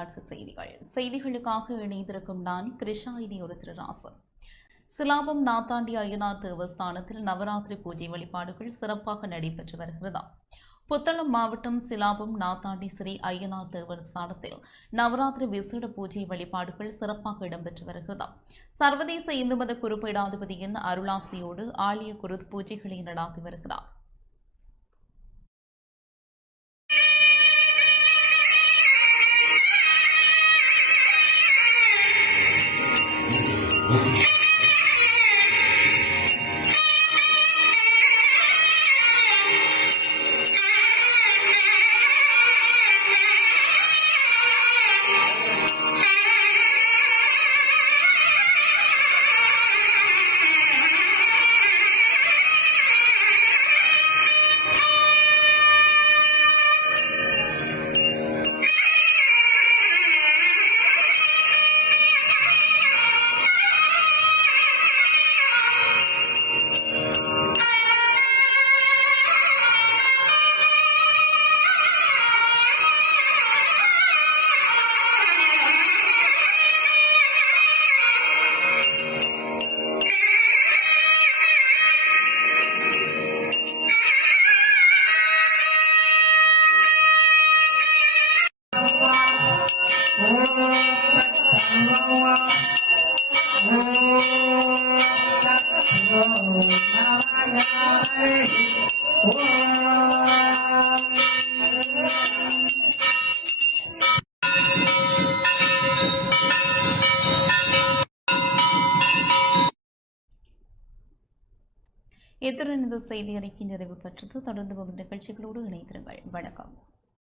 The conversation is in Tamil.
தொலைக்காட்சி செய்திகளுக்காக இணைந்திருக்கும் நான் கிருஷ்ணாயினி ஒரு திருராசன். சிலாபம் நாத்தாண்டி அய்யனார் தேவஸ்தானத்தில் நவராத்திரி பூஜை வழிபாடுகள் சிறப்பாக நடைபெற்று வருகிறது. புத்தளம் மாவட்டம் சிலாபம் நாத்தாண்டி ஸ்ரீ அய்யனார் தேவஸ்தானத்தில் நவராத்திரி விசேட பூஜை வழிபாடுகள் சிறப்பாக இடம்பெற்று வருகிறது. சர்வதேச இந்து மத குருபீடாதிபதியின் அருளாசியோடு ஆலய குரு பூஜைகளை நடாத்தி வருகிறார். இத்துடன் இந்த செய்தி அறிக்கை நிறைவு பெற்றது. தொடர்ந்து வரும் நிகழ்ச்சிகளோடு இணைந்திருங்கள். வணக்கம்.